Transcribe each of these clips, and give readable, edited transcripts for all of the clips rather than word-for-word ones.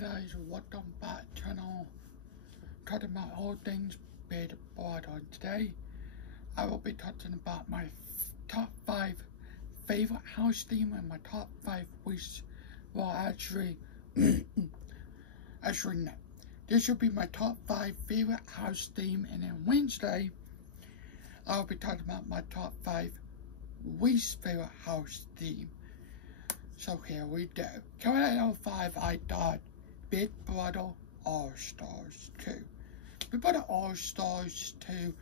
guys, welcome back to channel. Talking about all things Big Brother. Today, I will be talking about my top 5 favorite house theme and my top 5 wish. Well, actually, no. This will be my top 5 favorite house theme, and then Wednesday, I'll be talking about my top 5 least favorite house theme. So here we go. Coming at number 5, I thought Big Brother All-Stars 2. Big Brother All-Stars 2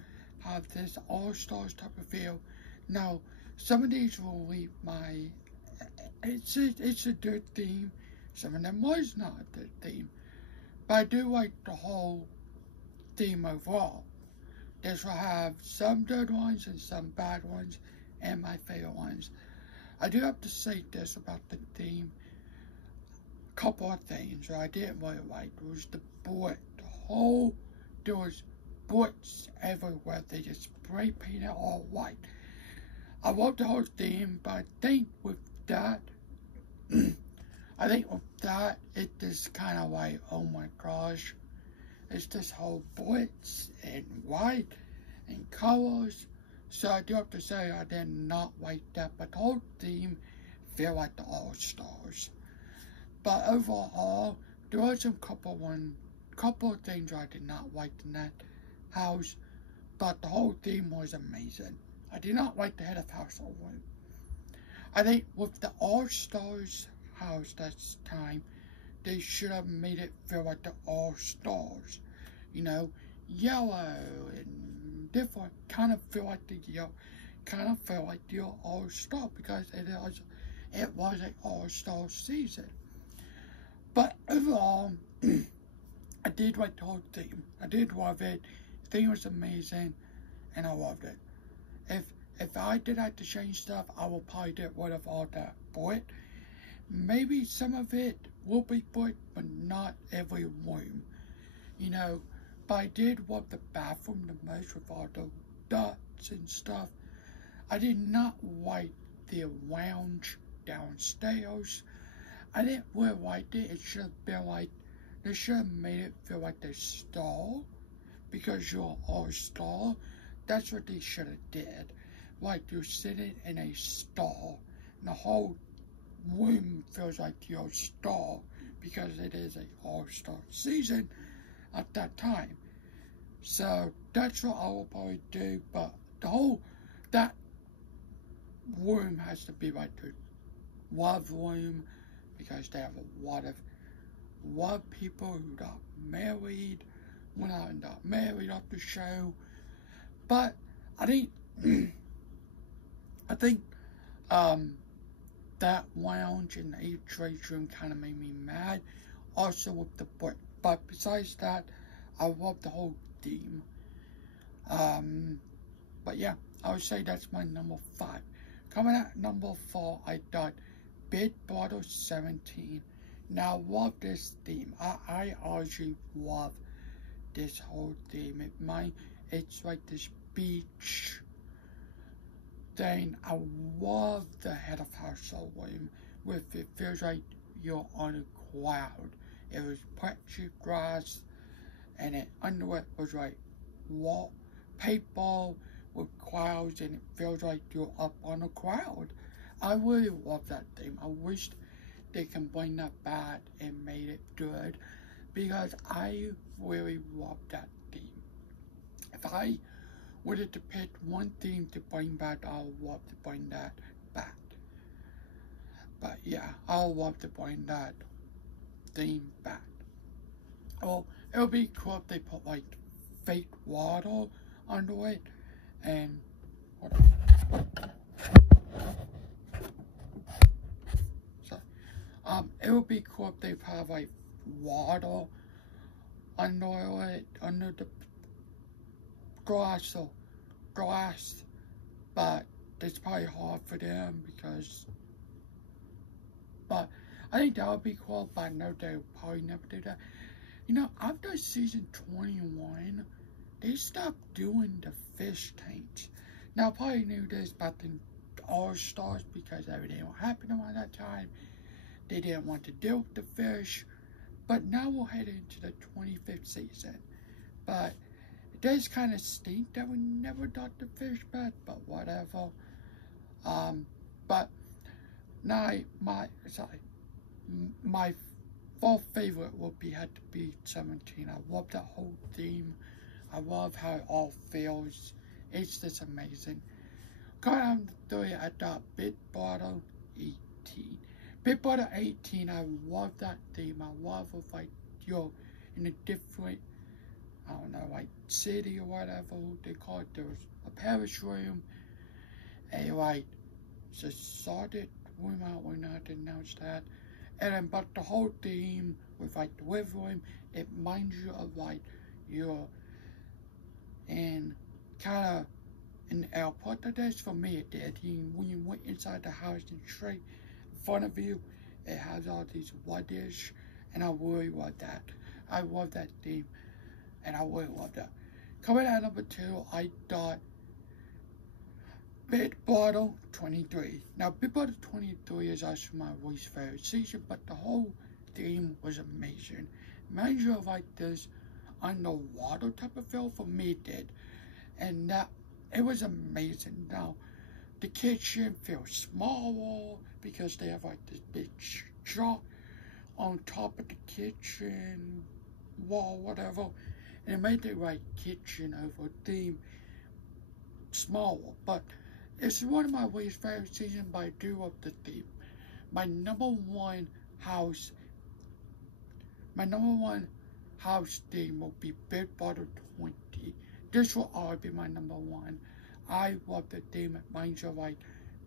have this All-Stars type of feel. Now, some of these will leave my... It's a good theme. Some of them was not a good theme. But I do like the whole theme overall. This will have some good ones and some bad ones, and my favorite ones. I do have to say this about the theme. A couple of things that I didn't really like was the bullet. There was bullets everywhere. They just spray painted all white. I love the whole theme, but I think with that, it is kind of like, oh my gosh, it's this whole bullets and white and colors. So I do have to say I did not like that, but the whole theme feel like the All-Stars. But overall, there were some couple of things I did not like in that house, but the whole theme was amazing. I did not like the head of household one. I think with the All-Stars house this time, they should have made it feel like the All-Stars. You know, yellow and different, kind of feel like the All-Star, because it was an All-Star season. But overall, I did like the whole theme. I did love it. The theme was amazing, and I loved it. If I did have to change stuff, I will probably get rid of all that bullet. Maybe some of it will be bullet, but not every room. You know, but I did love the bathroom the most with all the dots and stuff. I did not like the lounge downstairs. I didn't really like it. It should have been like, they should have made it feel like the stall, because you're All-Star. That's what they should have did. Like you're sitting in a stall, and the whole room feels like your stall, because it is an All-Star season at that time. So that's what I will probably do, but that room has to be like the love room, because they have a lot of people who got married, went out and got married off the show. But I think that lounge and the H room kind of made me mad. Also with the book. But besides that, I love the whole theme. But yeah, I would say that's my number 5. Coming at number 4, I thought Big Brother 17. Now, I love this theme. I actually love this whole theme. It's like this beach thing. I love the head of household room. It feels like you're on a cloud. It was patchy grass, and it under it was like paper with clouds, and it feels like you're up on a cloud. I really love that theme. I wished they can bring that back and made it good, because I really love that theme. If I wanted to pick one theme to bring back, I would love to bring that back. But yeah, I would love to bring that theme back. Well, it would be cool if they put like fake water under it, and it would be cool if they have like water under it, under the glass, but it's probably hard for them but I think that would be cool, but I know they'll probably never do that. You know, after season 21, they stopped doing the fish tanks. Now, I probably knew this about the All-Stars, because everything was happening around that time. They didn't want to deal with the fish, But now we'll head into the 25th season. But it does kind of stink that we never got the fish back, but whatever. But now my fourth favorite had to be 17. I love that whole theme. I love how it all feels. It's just amazing. Going on to 3, I got Big Brother 18. Big Brother 18, I love that theme. I love it, like, you're in a different, I don't know, like, city or whatever they call it. There's a Paris room, a, like, sorted room, I will not announce that. And then, but the whole theme with, like, the living room, it reminds you of, like, you're in kind of in the airport. That is, for me, it did. When you went inside the house and straight in front of you, it has all these luggage, and I really love that. I love that theme, and I really love that. Coming out number 2, I got Big Brother 23. Now, Big Brother 23 is actually my least favorite season, but the whole theme was amazing. Imagine like this underwater type of feel, for me it did, and that it was amazing. Now, the kitchen feels smaller because they have like this big chalk on top of the kitchen wall, whatever, and it made the like kitchen over theme smaller. But it's one of my least favorite seasons, but I do love the theme. My number one house theme will be Big Brother 20. This will always be my number 1. I love the theme. It reminds you of like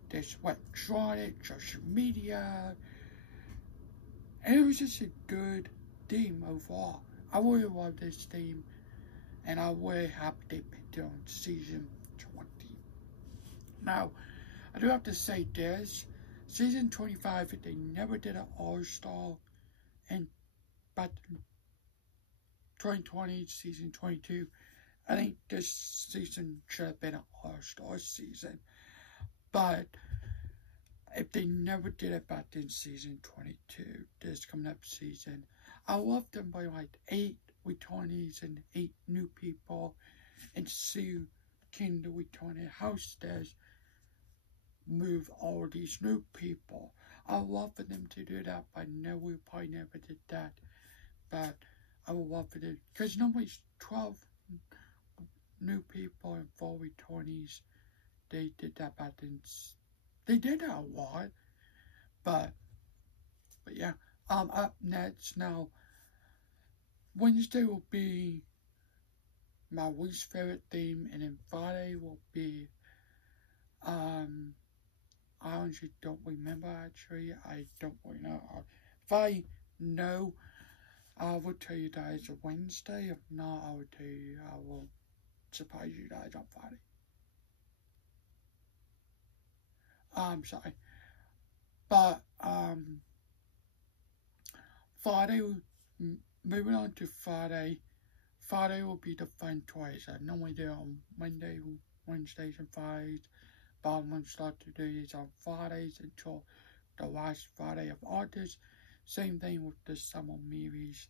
this electronic, social media. And it was just a good theme overall. I really love this theme. And I'm really happy they picked it on season 20. Now, I do have to say this. Season 25, they never did an All-Star. And but 2020, season 22, I think this season should have been an All-Star season. But if they never did it back in season 22, this coming up season, I love them by like 8 returnees and 8 new people, and see can the returning house does move all these new people. I love for them to do that, but no, we probably never did that. But I would love for them, because nobody's 12 new people and 4 returnees. They did that back then. They did that a lot, but yeah. Up next now, Wednesday will be my least favorite theme, and then Friday will be I honestly don't remember. Actually, I don't really know. If I know, I will tell you guys on Wednesday. If not, I will tell you. I will surprise you guys on Friday. I'm sorry, but Friday. Moving on to Friday. Friday will be the fun twice. I normally do on Monday, Wednesdays, and Fridays. But I'm going to start to do these on Fridays until the last Friday of August. Same thing with the summer movies.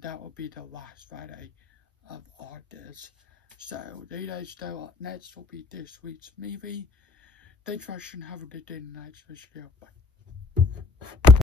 That will be the last Friday of August. So, you guys know up next will be this week's movie. Thanks for watching. Have a good day. Next video. Bye.